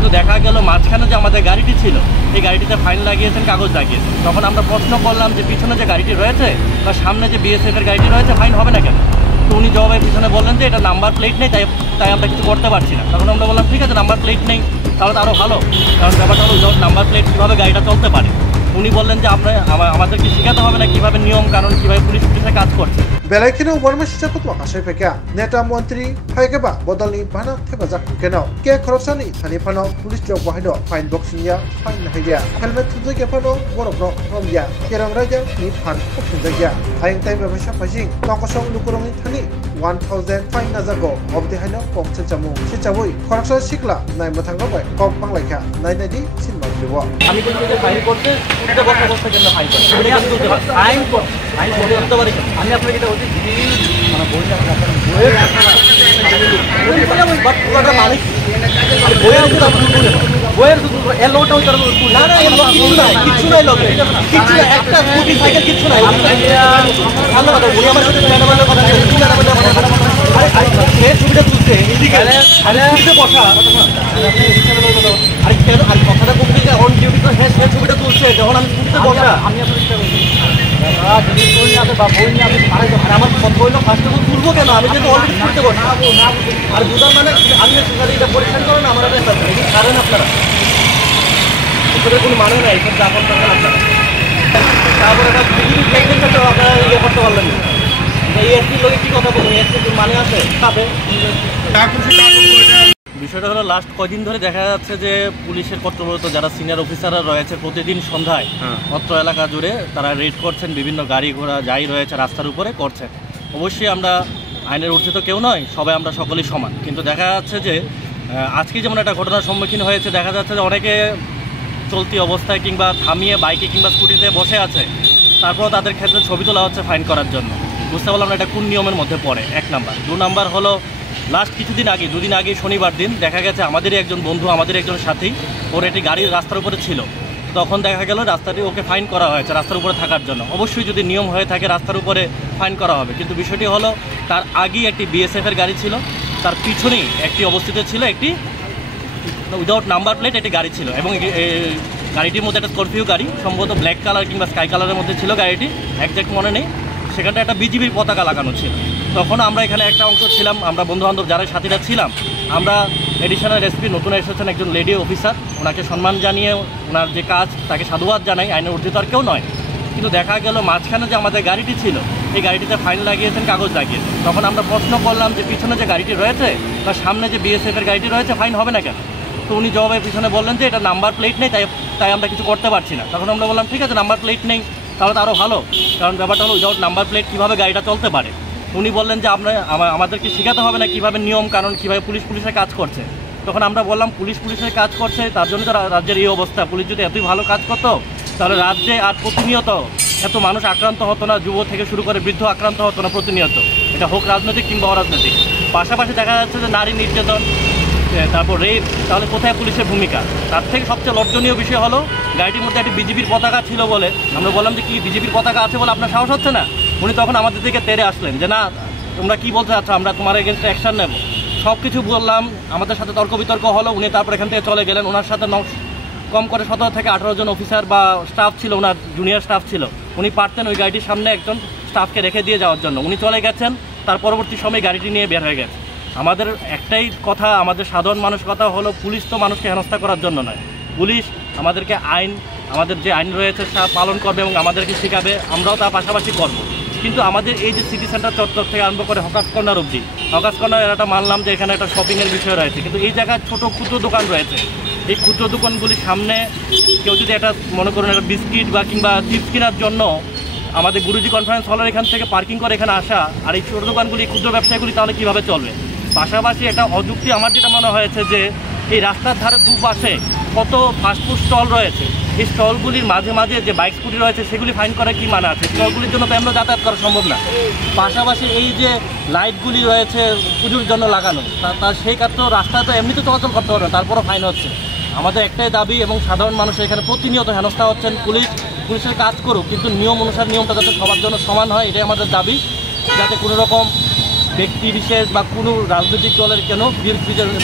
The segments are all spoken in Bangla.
কিন্তু দেখা গেল মাঝখানে যে আমাদের গাড়িটি ছিল এই গাড়িটিতে ফাইন লাগিয়েছেন, কাগজ লাগিয়েছেন। তখন আমরা প্রশ্ন করলাম যে পিছনে যে গাড়িটি রয়েছে বা সামনে যে বিএসএফের গাড়িটি রয়েছে ফাইন হবে না কেন? তো উনি জবাবের পিছনে বললেন যে এটা নাম্বার প্লেট নেই, তাই আমরা কিছু করতে পারছি না। তখন আমরা বললাম ঠিক আছে, নাম্বার প্লেট নেই তাহলে তো আরও ভালো, কারণ ব্যাপারটা হলো নাম্বার প্লেট কীভাবে গাড়িটা চলতে পারে। উনি বললেন যে আমাদেরকে শেখাতে হবে না কীভাবে নিয়ম কানুন, কীভাবে পুলিশে কাজ করছে। बेलायखिनो वर्मसिजाखौ माखासे फेका नेता मन्त्री फायगेबा बदलनि बाना थेबाजाक केनाव के खरसानि थानि फानाव पुलिस जब बाहायनो फाइन बक्सिंया फाइन हाइया हेलमेट थुजै गेफानो बरफनो रमया केराम राजा नि फान फुंजाया आयन ताइ बेबासा फाजिं तंकसं लुकुरंनि थानि 1000 फाइन नाजागो अबदि हाइनो पक्से जामु सिचाबुइ खरसा सिखला नाय मथांगो बाय कम पांलायखा नायनायदि सिनमा दिबो আমি কিন্তু যে ফাইন করতে এটা বসে বসে কেন ফাইন করতে ফাইন করতে পারি আমি আপনাকে এটা বলছি মানে বইটা বইয়ের বাট পুরোটা মালিক বইয়ের উপর আপনি বইয়ের এর লোটা ওই করব না না এর লোক কিছু নাই লোক কিছু না একটা স্কুটি সাইকেল কিছু নাই ভালো কথা বলি আমার সাথে ম্যাডামের কথা আরে সে ছবিটা তুলছে এদিকে আরে ছবিতে বসা আরে কেন আর কথাটা বলতে যে অন ডিউটি তো হ্যাঁ সে ছবিটা তুলছে যখন আমি ছবিতে বসা আমি আপনাকে যদি বই না বা বই নিয়ে আপনি পারে আমার বই না ফার্স্ট অফ তুলবো কেন? আমি যেহেতু অলরেডি ছবিতে বসা আর বুঝার মানে আমি সেখানে এটা পরীক্ষা করেন আমার একটা কারণ আপনারা এসবের কোনো মানে নাই, এসব যা করতে আপনারা তারপরে একটা বিজেপি প্রেসিডেন্ট আপনারা ইয়ে করতে পারলেন না। এই এসপির লোকের কী কথা বলুন, এসপির মানে আছে পাবে। বিষয়টা হলো লাস্ট কয়দিন ধরে দেখা যাচ্ছে যে পুলিশের কর্তব্যরত যারা সিনিয়র অফিসাররা রয়েছে প্রতিদিন সন্ধ্যায় অত্র এলাকা জুড়ে তারা রেড করছেন, বিভিন্ন গাড়ি ঘোড়া যাই রয়েছে রাস্তার উপরে করছেন। অবশ্যই আমরা আইনের ঊর্ধ্বে তো কেউ নয়, সবাই আমরা সকলেই সমান, কিন্তু দেখা যাচ্ছে যে আজকে যেমন একটা ঘটনার সম্মুখীন হয়েছে, দেখা যাচ্ছে যে অনেকে চলতি অবস্থায় কিংবা থামিয়ে বাইকে কিংবা স্কুটিতে বসে আছে, তারপরও তাদের ক্ষেত্রে ছবি তোলা হচ্ছে ফাইন করার জন্য। বুঝতে পারলাম না এটা কোন নিয়মের মধ্যে পড়ে, এক নাম্বার। 2 নাম্বার হলো লাস্ট কিছুদিন আগে 2 দিন আগে শনিবার দিন দেখা গেছে আমাদেরই একজন বন্ধু, আমাদের একজন সাথী, ওর একটি গাড়ি রাস্তার উপরে ছিল, তখন দেখা গেল রাস্তাটি ওকে ফাইন করা হয়েছে রাস্তার উপরে থাকার জন্য। অবশ্যই যদি নিয়ম হয়ে থাকে রাস্তার উপরে ফাইন করা হবে, কিন্তু বিষয়টি হলো তার আগেই একটি বিএসএফের গাড়ি ছিল, তার পিছনেই একটি অবস্থিত ছিল একটি উইদাউট নাম্বার প্লেট একটি গাড়ি ছিল, এবং গাড়িটির মধ্যে একটা স্করপিও গাড়ি, সম্ভবত ব্ল্যাক কালার কিংবা স্কাই কালারের মধ্যে ছিল গাড়িটি, একজ্যাক্ট মনে নেই। সেখানটা একটা বিজিবির পতাকা লাগানো ছিল। তখন আমরা এখানে একটা অংশ ছিলাম, আমরা বন্ধুবান্ধব যারা সাথীরা ছিলাম, আমরা এডিশনাল এসপি নতুন এসেছেন একজন লেডি অফিসার, ওনাকে সম্মান জানিয়ে ওনার যে কাজ তাকে সাধুবাদ জানাই, আইনের ঊর্ধ্বে আর কেউ নয়। কিন্তু দেখা গেল মাঝখানে যে আমাদের গাড়িটি ছিল এই গাড়িটিতে ফাইন লাগিয়েছেন, কাগজ লাগিয়েছেন। তখন আমরা প্রশ্ন করলাম যে পিছনে যে গাড়িটি রয়েছে বা সামনে যে বিএসএফের গাড়িটি রয়েছে ফাইন হবে না কেন? তো উনি জবাবের পিছনে বললেন যে এটা নাম্বার প্লেট নেই, তাই আমরা কিছু করতে পারছি না। তখন আমরা বললাম ঠিক আছে, নাম্বার প্লেট নেই তাহলে তো আরও ভালো, কারণ ব্যাপারটা হলো উইদাউট নাম্বার প্লেট কীভাবে গাড়িটা চলতে পারে। উনি বললেন যে আমাদেরকে শেখাতে হবে না কীভাবে নিয়ম কানুন, কীভাবে পুলিশের কাজ করছে। তখন আমরা বললাম পুলিশের কাজ করছে, তার জন্য তো রাজ্যের এই অবস্থা। পুলিশ যদি এতই ভালো কাজ করতো তাহলে রাজ্যে আর প্রতিনিয়ত এত মানুষ আক্রান্ত হতো না, যুব থেকে শুরু করে বৃদ্ধ আক্রান্ত হতো না প্রতিনিয়ত, এটা হোক রাজনৈতিক কিংবা অরাজনৈতিক। পাশাপাশি দেখা যাচ্ছে যে নারী নির্যাতন, তারপর রেপ, তাহলে কোথায় পুলিশের ভূমিকা? তার থেকে সবচেয়ে লজ্জনীয় বিষয় হলো গাড়িটির মধ্যে একটি বিজেপির পতাকা ছিল বলে আমরা বললাম যে কি বিজেপির পতাকা আছে বলে আপনার সাহস হচ্ছে না? উনি তখন আমাদের দিকে তেড়ে আসলেন যে না তোমরা কি বলতে চাচ্ছ, আমরা তোমার এগেনস্টে অ্যাকশন নেব। সব কিছু বললাম, আমাদের সাথে তর্ক বিতর্ক হলো, উনি তারপর এখান থেকে চলে গেলেন। ওনার সাথে কম করে 17 থেকে 18 জন অফিসার বা স্টাফ ছিল, ওনার জুনিয়র স্টাফ ছিল। উনি পারতেন ওই গাড়িটির সামনে একজন স্টাফকে রেখে দিয়ে যাওয়ার জন্য, উনি চলে গেছেন। তার পরবর্তী সময় গাড়িটি নিয়ে বের হয়ে গেছে। আমাদের একটাই কথা, আমাদের সাধারণ মানুষ কথা হলো পুলিশ তো মানুষকে হেনস্থা করার জন্য নয়, পুলিশ আমাদেরকে আমাদের যে আইন রয়েছে তা পালন করবে এবং আমাদেরকে শেখাবে, আমরাও তার পাশাপাশি করব। কিন্তু আমাদের এই যে সিটি সেন্টার চত্বর থেকে আরম্ভ করে হকার্স কর্নার অবধি, হকার্স কর্নার এলাকাটা মানলাম যে এখানে একটা শপিংয়ের বিষয় রয়েছে, কিন্তু এই জায়গায় ছোটো ক্ষুদ্র দোকান রয়েছে। এই ক্ষুদ্র দোকানগুলির সামনে কেউ যদি একটা মনে করুন একটা বিস্কিট বা কিংবা চিপস কেনার জন্য আমাদের গুরুজি কনফারেন্স হলের এখান থেকে পার্কিং করে এখানে আসা, আর এই ছোটো দোকানগুলি ক্ষুদ্র ব্যবসায়ীগুলি তাহলে কীভাবে চলবে? পাশাপাশি এটা অযুক্তি আমার যেটা মনে হয়েছে যে এই রাস্তার ধারে দুপাশে কত ফাস্টফুড স্টল রয়েছে, এই স্টলগুলির মাঝে মাঝে যে বাইক স্কুটি রয়েছে সেগুলি ফাইন করার কী মানে আছে? স্টলগুলির জন্য তো আমরা যাতায়াত করা সম্ভব না। পাশাপাশি এই যে লাইটগুলি রয়েছে পুজোর জন্য লাগানো, তার সেই কাজ তো রাস্তায় তো এমনিতে চলাচল করতে পারবে, তারপরও ফাইন হচ্ছে। আমাদের একটাই দাবি, এবং সাধারণ মানুষ এখানে প্রতিনিয়ত হেনস্থা হচ্ছেন, পুলিশের কাজ করুক, কিন্তু নিয়ম অনুসারে নিয়মটা যাতে সবার জন্য সমান হয়, এটাই আমাদের দাবি, যাতে কোনো রকম ব্যক্তি বিশেষ বা কোনো রাজনৈতিক দলের কেন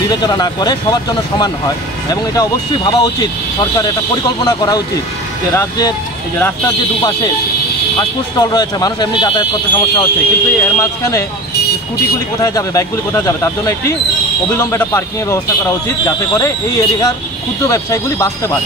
বিবেচনা না করে সবার জন্য সমান হয়। এবং এটা অবশ্যই ভাবা উচিত, সরকার এটা পরিকল্পনা করা উচিত যে রাজ্যের এই যে রাস্তার যে দুপাশে ফাস্টফুড স্টল রয়েছে, মানুষ এমনি যাতায়াত করতে সমস্যা হচ্ছে, কিন্তু এর মাঝখানে স্কুটিগুলি কোথায় যাবে, বাইকগুলি কোথায় যাবে, তার জন্য একটি অবিলম্বে একটা পার্কিংয়ের ব্যবস্থা করা উচিত, যাতে করে এই এরিয়ার ক্ষুদ্র ব্যবসায়ীগুলি বাঁচতে পারে।